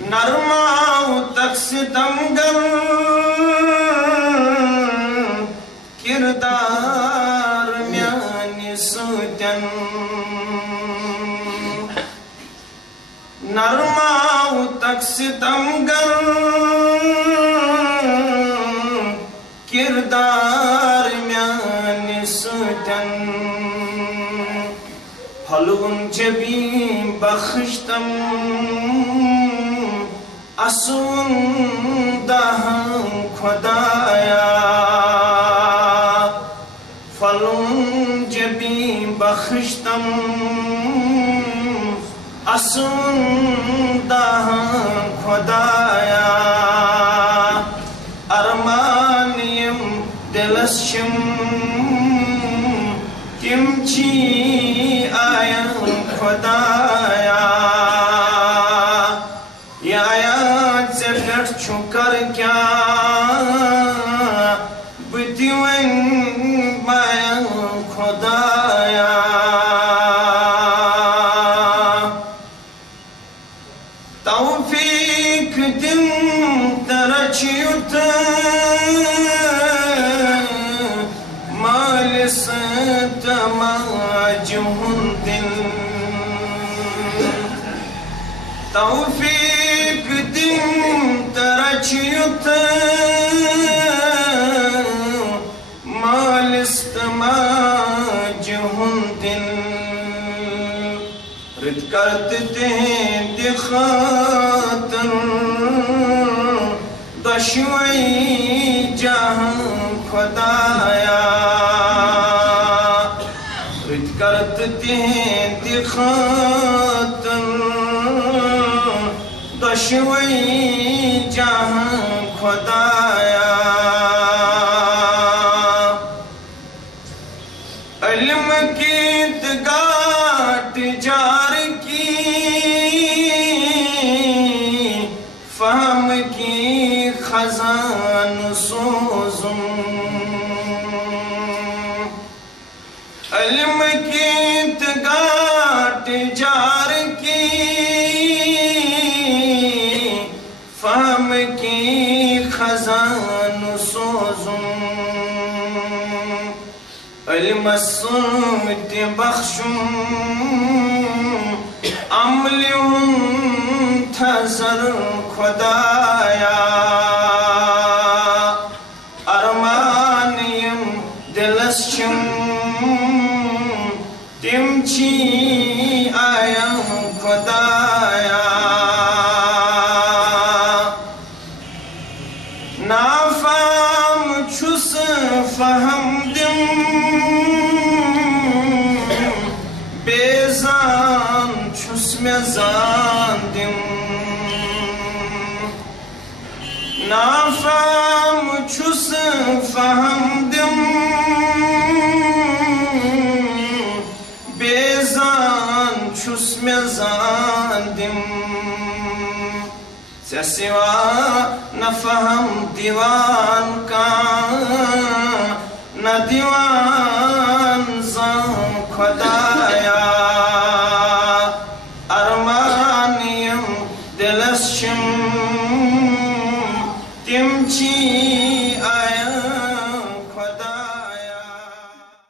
नरमाओ तक सितमगर किरदार म्यानि सूतन नरमाओ तक सितमगर किरदार म्यानि सूतन फलून जबी बख्शतम असून दहं खुदाया फलून जबी बख्शतम असून दहं खुदाया अरमानियम दिलशम तिमची आया खुदाया छुकर क्या बुद्धिवन माया खुदाया तौफीक दिन तरचयुत मालिस तमाजुहुन दिन तौफीक दिन तरचयुत मालिस्तमाजुहुन दिन रित करते हैं दिखातन दशवई जहां खुदाया रित करते हैं दिखातन दशवई जहां खुदाया इल्म की गाट जार की फहम की खजान सोजुम इल्म की गाट जार की फहम की खजान सोजुम अलमसूद बख्शुम अमलियुम थजर खुदाया अरमानियम दिलशम तिमची आया खुदाया नाफाम छुस फहम दिम बेजान छुस में जान दिम नाफाम छुस फहम दिम बेजान छुस में जान दिम से सिवा न फहम दीवान का न दीवान जान खुदा